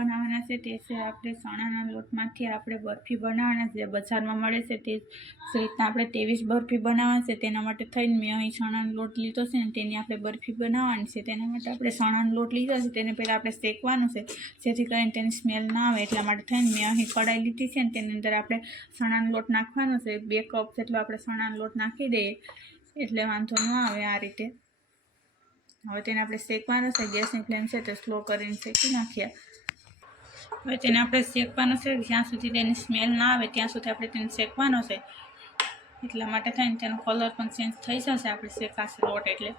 તે છે આપણે ચણાના લોટમાંથી આપણે બરફી બનાવવાના છે જે બજારમાં મળે છે તે રીતના આપણે તેવીસ બરફી બનાવવાની છે, તેના માટે થઈને મેં અહીં ચણાનો લોટ લીધો છે ને તેની આપણે બરફી બનાવવાની છે, તેના માટે આપણે ચણાનો લોટ લીધો છે, તેને પહેલાં આપણે શેકવાનું છે, જેથી કરીને તેની સ્મેલ ના આવે, એટલા માટે થઈને મેં અહીં કડાઈ લીધી છે ને તેની અંદર આપણે ચણાનો લોટ નાખવાનો છે, બે કપ જેટલો આપણે ચણાનો લોટ નાખી દઈએ, એટલે વાંધો ન આવે આ રીતે. હવે તેને આપણે શેકવાનું છે, ગેસની ફ્લેમ છે તે સ્લો કરીને શેકી નાખીએ હવે તેને આપણે શેકવાનું છે, જ્યાં સુધી તેની સ્મેલ ના આવે, ત્યાં સુધી આપણે તેને શેકવાનો છે. એટલા માટે થઈને તેનો કલર પણ ચેન્જ થઈ જશે આપણે શેકાશે લોટ એટલે.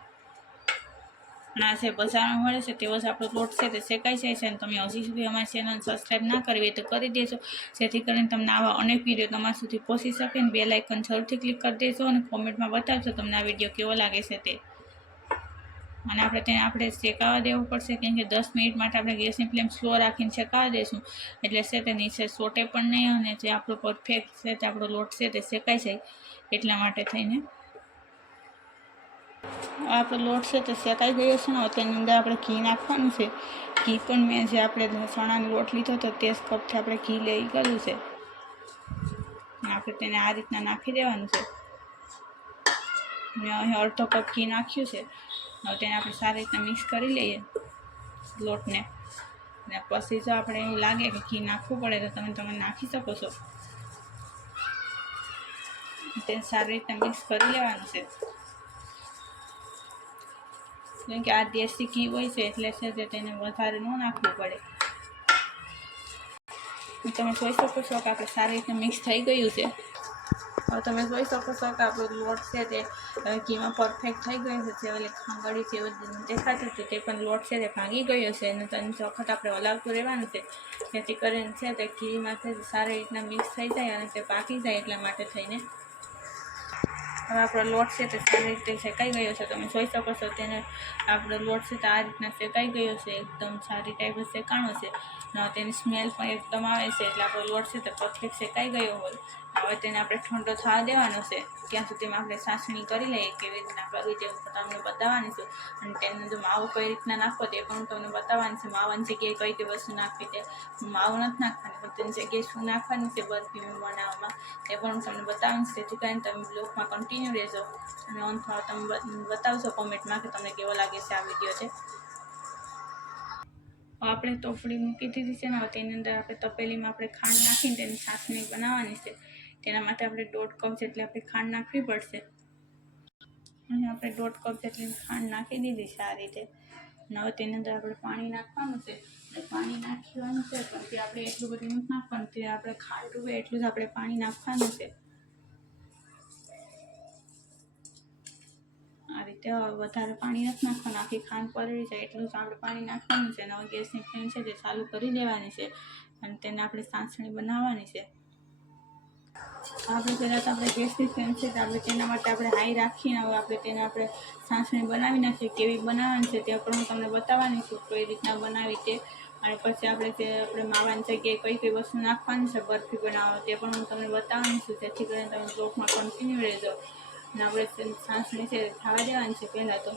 અને આ જે બજારમાં મળે છે, તેવો જ આપણો લોટ છે, તે શેકાઈ જાય છે. અને તમે હજી સુધી અમારી ચેનલ સબસ્ક્રાઈબ ના કરવી હોય તો કરી દેજો. જેથી કરીને તમને આવા અનેક વીડિયો તમારા સુધી પહોંચી શકે. અને બે લાઇકન જરૂરથી ક્લિક કરી દેજો અને કોમેન્ટમાં બતાવજો તમને આ વીડિયો કેવો લાગે છે તે. અને આપણે તેને આપણે શેકાવા દેવું પડશે, કેમ કે દસ મિનિટ માટે આપણે ગેસની ફ્લેમ સ્લો રાખીને શેકાવા દઈશું એટલે છે તે નીચે સોટે પણ નહીં અને જે આપણો પરફેક્ટ છે તે આપણો લોટ છે તે શેકાઈ જાય એટલા માટે થઈને. આપણો લોટ છે તે શેકાઈ ગયો છે ને તેની અંદર આપણે ઘી નાખવાનું છે. ઘી પણ મેં જે આપણે ચણાનો લોટ લીધો હતો તે કપથી આપણે ઘી લઈ ગયું છે. આપણે તેને આ રીતના નાખી દેવાનું છે. મેં અહીં અડધો કપ ઘી નાખ્યું છે. હવે તેને આપણે સારી રીતના મિક્સ કરી લઈએ લોટને. અને પછી જો આપણે એવું લાગે કે ઘી નાખવું પડે તો તમે તમે નાખી શકો છો. તેને સારી રીતે મિક્સ કરી લેવાનું છે. કેમ કે આ દેશી ઘી હોય છે એટલે છે તે તેને વધારે ન નાખવું પડે. તમે જોઈ શકો છો કે આપણે સારી રીતે મિક્સ થઈ ગયું છે. હવે તમે જોઈ શકો છો કે આપણો લોટ છે તે ઘીમાં પરફેક્ટ થઈ ગયો છે. એટલે ખાંગડી છે એવું દેખાતું હતું તે પણ લોટ છે તે ભાંગી ગયો છે. અને ત્રણ વખત આપણે હલાવતું રહેવાનું છે. જેથી કરીને છે તે ઘીમાંથી સારી રીતના મિક્સ થઈ જાય અને તે પાકી જાય એટલા માટે થઈને. હવે આપણો લોટ છે તે સારી રીતે શેકાઈ ગયો છે. તમે જોઈ શકો છો તેને આપણો લોટ છે તે આ રીતના શેકાઈ ગયો છે. એકદમ સારી ટાઈપે શેકાણો છે. તેની સ્મેલ પણ એકદમ આવે છે. એટલે આપણો લોટ છે તે પરફેક્ટ શેકાઈ ગયો હોય. હવે તેને આપણે ઠંડો થવા દેવાનો છે. ત્યાં સુધીમાં આપણે સાસણી કરી લઈએ કેવી રીતના કરવી તે હું તમને બતાવવાની છું. અને તેને જો માવો કઈ રીતના નાખવો તે પણ હું તમને બતાવવાની છે. માવાની જગ્યાએ કઈ કઈ વસ્તુ નાખવી તે માવો નથી નાખવાની, પણ તેની જગ્યાએ શું નાખવાની છે બરફી બનાવવામાં તે પણ હું તમને બતાવવાની તેથી કરીને તમે બ્લોગમાં કન્ટિન્યુ રહેજો. અને અંતમાં તમે બતાવશો કોમેન્ટમાં કે તમને કેવો લાગે છે આ વીડિયો છે. આપણે તોપડી મૂકી દીધી છે ને તેની અંદર આપણે તપેલીમાં આપણે ખાંડ નાખીને તેની છાસણી બનાવવાની છે. તેના માટે આપણે દોઢ કપ જેટલી આપણે ખાંડ નાખવી પડશે. અને આપણે દોઢ કપ જેટલી ખાંડ નાખી દીધી છે આ રીતે. હવે તેની અંદર આપણે પાણી નાખવાનું છે. અને પાણી નાખવાનું છે પણ તે આપણે એટલું બધું નથી નાખવાનું. તે આપણે ખાંડ ડૂબે એટલું જ આપણે પાણી નાખવાનું છે. રીતે વધારે પાણી નથી નાખવાનું, આખી ખાંડ પલળી જાય, એટલું જ આપણે પાણી નાખવાનું છે. અને હવે ગેસની ફ્લેમ છે તે ચાલુ કરી દેવાની છે અને તેને આપણે સાંસણી બનાવવાની છે. આપણે પહેલાં તો આપણે ગેસની ફ્લેમ છે તો આપણે તેના માટે આપણે હાઈ રાખીને હવે આપણે તેને આપણે સાંસણી બનાવી નાખીએ, કેવી બનાવવાની છે તે પણ હું તમને બતાવવાની છું, કઈ રીતના બનાવી તે. અને પછી આપણે તે આપણે માવાની જગ્યાએ કઈ કઈ વસ્તુ નાખવાની છે, બરફી બનાવવા તે પણ હું તમને બતાવવાની છું. જેથી કરીને તમે બ્લોકમાં કન્ટિન્યુ રહેજો. અને તે છે, થવા દેવાની છે પહેલાં તો.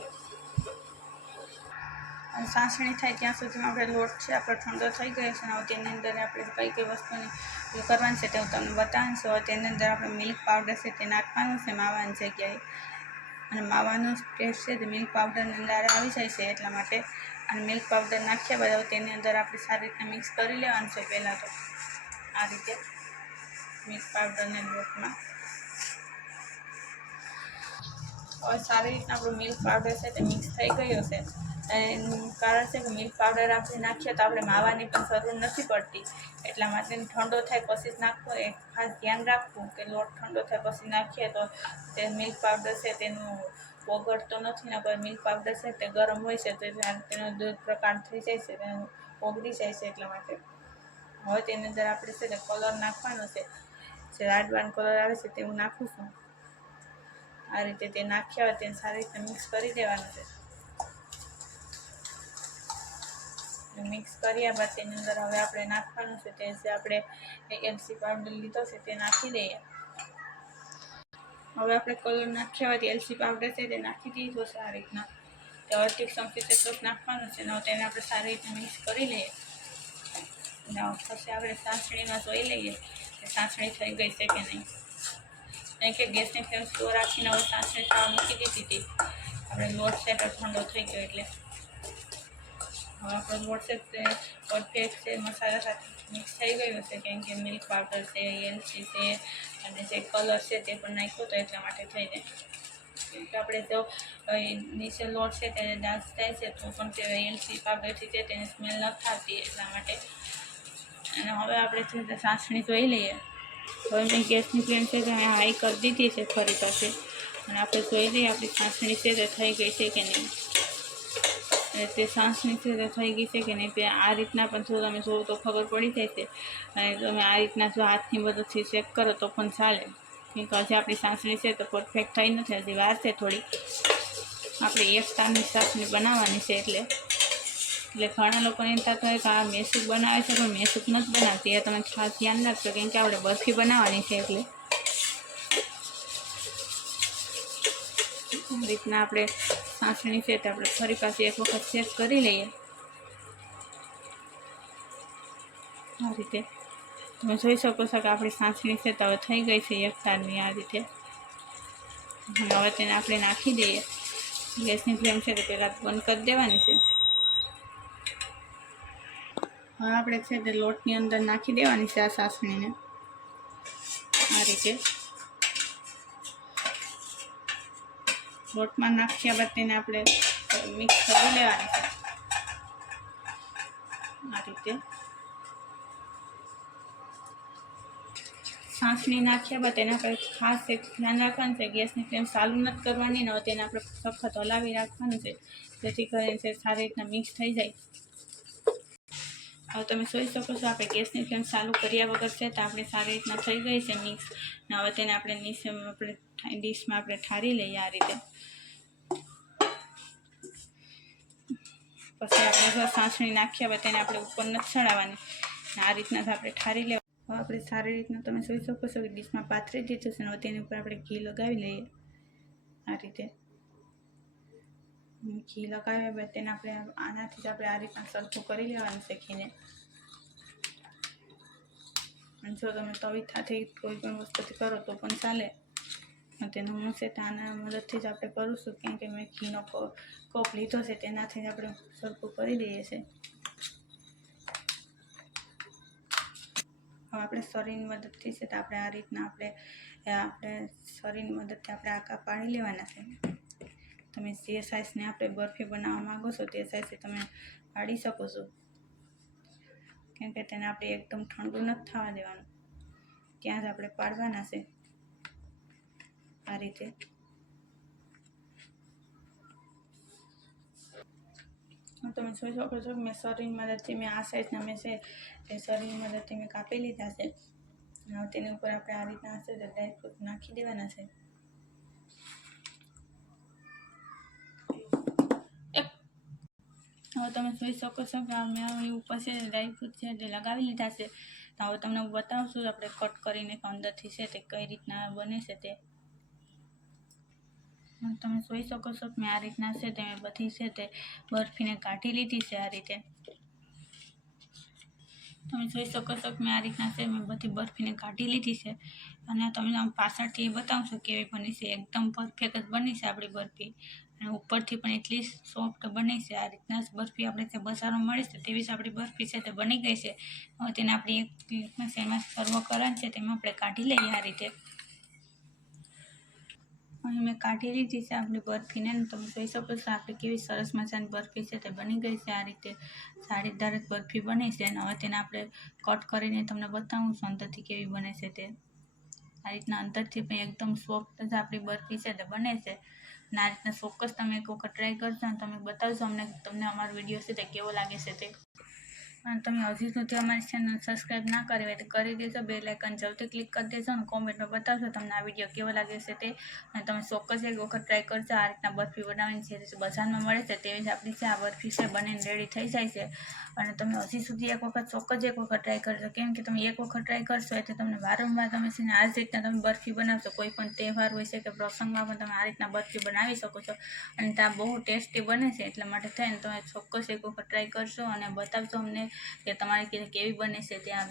અને સાસણી થાય ત્યાં સુધીમાં આપણે લોટ છે, આપણો ઠંડો થઈ ગયો છે અને તેની અંદર આપણે કઈ કઈ વસ્તુની કરવાની છે તે હું તમને બતાવું છું તેની અંદર આપણે મિલ્ક પાવડર છે તે નાખવાનું છે, માવાની જગ્યાએ. અને માવાનો ટેસ્ટ છે તે મિલ્ક પાવડરની અંદર આવી જાય છે એટલા માટે. અને મિલ્ક પાવડર નાખ્યા બાદ તેની અંદર આપણે સારી રીતે મિક્સ કરી લેવાનું છે પહેલાં તો. આ રીતે મિલ્ક પાવડરને લોટમાં. સારી રીતના આપણું મિલ્ક પાવડર છે તે મિક્સ થઈ ગયો છે. એનું કારણ છે કે મિલ્ક પાવડર આપણે નાખીએ તો આપણે માવાની પણ જરૂર નથી પડતી. એટલા માટે ઠંડો થાય પછી જ નાખવો. એ ખાસ ધ્યાન રાખવું કે લોટ ઠંડો થાય પછી નાખીએ તો તે મિલ્ક પાવડર છે તેનું ઓગળતો નથી ને કોઈ મિલ્ક પાવડર છે તે ગરમ હોય છે તો તેનો દૂધ પ્રકાર થઈ જાય છે તેનું ઓગળી જાય છે એટલા માટે. હવે તેની અંદર આપણે છે ને કલર નાખવાનો છે. જે રાડવાન કલર આવે છે તે હું નાખું છું. આ રીતે તે નાખ્યા હોય તેને સારી રીતે મિક્સ કરી દેવાનું છે. મિક્સ કર્યા બાદ તેની અંદર હવે આપણે નાખવાનું છે તે જે આપણે એલસી પાવડર લીધો છે તે નાખી દઈએ. હવે આપણે કલર નાખ્યા હોય એલસી પાવડર છે તે નાખી દીધો છે આ રીતના. તો અડધી ચમચી જેટલું નાખવાનું છે ને તેને આપણે સારી રીતે મિક્સ કરી લઈએ. પછી આપણે સાસણીમાં જોઈ લઈએ કે સાસણી થઈ ગઈ છે કે નહીં. કારણ કે ગેસની ફ્લેમ સ્લો રાખીને હવે સાસણી થવા મૂકી દીધી હતી આપણે લોટ છે તો ઠંડો થઈ ગયો એટલે હવે આપણો લોટ છે તે પરફેક્ટ છે મસાલા સાથે મિક્સ થઈ ગયું છે કેમ કે મિલ્ક પાવડર છે એલચી છે અને જે કલર છે તે પણ નાખ્યો તો એટલા માટે થઈ જાય કેમ કે આપણે જો અ, નીચે લોટ છે તે ડાન્સ થાય છે તો પણ તે એલચી પાવડરથી છે તેની સ્મેલ ન થતી એટલા માટે અને હવે આપણે છે તે સાસણી જોઈ લઈએ હવે મેં ગેસની ફ્લેમ છે મેં હાઈ કરી દીધી છે ફરી પાસે અને આપણે જોઈ લઈએ આપણી સાસણી છે તો થઈ ગઈ છે કે નહીં. અને તે સાસણી છે તો થઈ ગઈ છે કે નહીં તે આ રીતના પણ જો તમે જોવો તો ખબર પડી જાય છે. અને તમે આ રીતના જો હાથની મદદથી ચેક કરો તો પણ ચાલે. કેમ કે હજી આપણી સાસણી છે તો પરફેક્ટ થઈ નથી, હજી વાર છે થોડી આપણે એક તારની સાસણી બનાવવાની છે એટલે. એટલે ઘણા લોકોને એમ થતું હોય કે આ મેસુક બનાવે છે, પણ મેસુક નથી બનાવતી. એ તમે ખાસ ધ્યાન રાખજો, કેમ કે આપણે બરફી બનાવવાની છે એટલે. રીતના આપણે સાસણી છે તો આપણે ફરી પાછી એક વખત ચેક કરી લઈએ. આ રીતે. તમે જોઈ શકો છો કે આપણી સાસણી છે તો હવે થઈ ગઈ છે એકતારની આ રીતે. હવે તેને આપણે નાખી દઈએ. ગેસની ફ્લેમ છે તો પહેલાં બંધ કરી દેવાની છે. હવે આપણે છે તે લોટની અંદર નાખી દેવાની છે આ સાસણીને. આ રીતે. લોટમાં નાખ્યા બાદ તેને આપણે મિક્સ કરી લેવાની છે. આ રીતે. સાસણી નાખ્યા બાદ તેના પર ખાસ એક ધ્યાન રાખવાનું છે, ગેસની ફ્લેમ ચાલુ નથી કરવાની ને તેને આપણે સખત હલાવી રાખવાનું છે, જેથી કરીને સારી રીતના મિક્સ થઈ જાય. હવે તમે જોઈ શકો છો, આપણે ગેસની ફ્લેમ ચાલુ કર્યા વગર છે, તો આપણે સારી રીતના થઈ ગઈ છે મિક્સ. ને હવે તેને આપણે નીચે આપણે ડીશમાં આપણે ઠારી લઈએ આ રીતે. પછી આપણે સાસણી નાખીએ હવે તેને આપણે ઉપર નથી ચડાવવાની. આ રીતના જ આપણે ઠારી લેવા. આપણે સારી રીતના તમે જોઈ શકો છો કે ડીશમાં પાથરી દીધું છે અને તેની ઉપર આપણે ઘી લગાવી લઈએ. આ રીતે. ઘી લગાવ્યા બાદ તેને આપણે આનાથી જ આપણે આ રીતના સરખું કરી લેવાનું છે ઘીને જો તમે તવીથાથી કોઈ પણ વસ્તુથી કરો તો પણ ચાલે. તેનું હું છે આના મદદથી જ આપણે કરું છું કેમ કે મેં ઘીનો કોપ લીધો છે તેનાથી જ આપણે સરખું કરી દઈએ છીએ. હવે આપણે શરીરની મદદથી છે તો આપણે આ રીતના આપણે આપણે શરીરની મદદથી આપણે આકા પાડી લેવાના છે. તમે જે સાઇઝને આપણે બરફી બનાવવા માંગો છો તે સાઇઝથી તમે પાડી શકો છો. કેમ કે તેને આપણે એકદમ ઠંડુ નથી થવા દેવાનું. ત્યાં જ આપણે પાડવાના છે. આ રીતે. તમે જોઈ શકો છો મેં શરીરની મદદથી મેં આ સાઈઝના મેં છે તે શરીરની મદદથી મેં કાપી લીધા છે. હવે તેની ઉપર આપણે આ રીતના હશે તો ડ્રાયફ્રૂટ નાખી દેવાના છે. હવે તમે જોઈ શકો છો કે આ મેં હવે ઉપર છે ડ્રાયફ્રૂટ છે તે લગાવી લીધા છે, તો હવે તમને હું બતાવશું આપણે કટ કરીને અંદરથી છે તે કઈ રીતના બને છે તે. તમે જોઈ શકો છો કે મેં આ રીતના છે તે મેં બધી છે તે બરફીને કાઢી લીધી છે આ રીતે. તમે જોઈ શકો છો કે મેં આ રીતના છે મેં બધી બરફીને કાઢી લીધી છે. અને તમને આમ પાછળથી બતાવું છું કેવી બની છે. એકદમ પરફેક્ટ જ બની છે આપણી બરફી. અને ઉપરથી પણ એટલી સોફ્ટ બની છે. આ રીતના બરફી આપણે ત્યાં બસારો મળે છે, તેવી જ આપણી બરફી છે તે બની ગઈ છે. હવે તેને આપણે એક પ્લેટમાં શેમાં સર્વ છે તેમાં આપણે કાઢી લઈએ આ રીતે. અહીં મેં કાઢી લીધી છે આપણી બરફીને. તમે જોઈ શકો છો આપણી કેવી સરસ મજાની બરફી છે તે બની ગઈ છે આ રીતે. સાડી જ બરફી બને છે. અને હવે તેને આપણે કટ કરીને તમને બતાવું છું અંદરથી કેવી બને છે તે. આ રીતના અંદરથી પણ એકદમ સોફ્ટ જ આપણી બરફી છે તે બને છે. અને આ રીતના ચોક્કસ તમે એક વખત ટ્રાય કરજો અને તમે બતાવજો અમને, તમને અમારો વીડિયો છે તે કેવો લાગે છે તે. અને તમે હજી સુધી અમારી ચેનલ સબસ્ક્રાઈબ ના કરી હોય તો કરી દેશો બે લાઇકન જલ્દી ક્લિક કરી દેશો અને કોમેન્ટમાં બતાવશો તમને આ વીડિયો કેવો લાગે છે તે. અને તમે ચોક્કસ એક વખત ટ્રાય કરશો આ રીતના બરફી બનાવવાની છે જે બજારમાં મળે છે તેવી જ આપણી છે આ બરફી છે બનીને રેડી થઈ જાય છે. અને તમે હજી સુધી એક વખત ચોક્કસ એક વખત ટ્રાય કરશો કેમ કે તમે એક વખત ટ્રાય કરશો એટલે તમને વારંવાર તમે છે ને આ જ રીતના તમે બરફી બનાવશો. કોઈ પણ તહેવાર હોય છે કે પ્રસંગમાં પણ તમે આ રીતના બરફી બનાવી શકો છો. અને ત્યાં બહુ ટેસ્ટી બને છે એટલા માટે થઈને તમે ચોક્કસ એક વખત ટ્રાય કરશો અને બતાવશો અમને કે તમારે કેવી બને છે ત્યાં?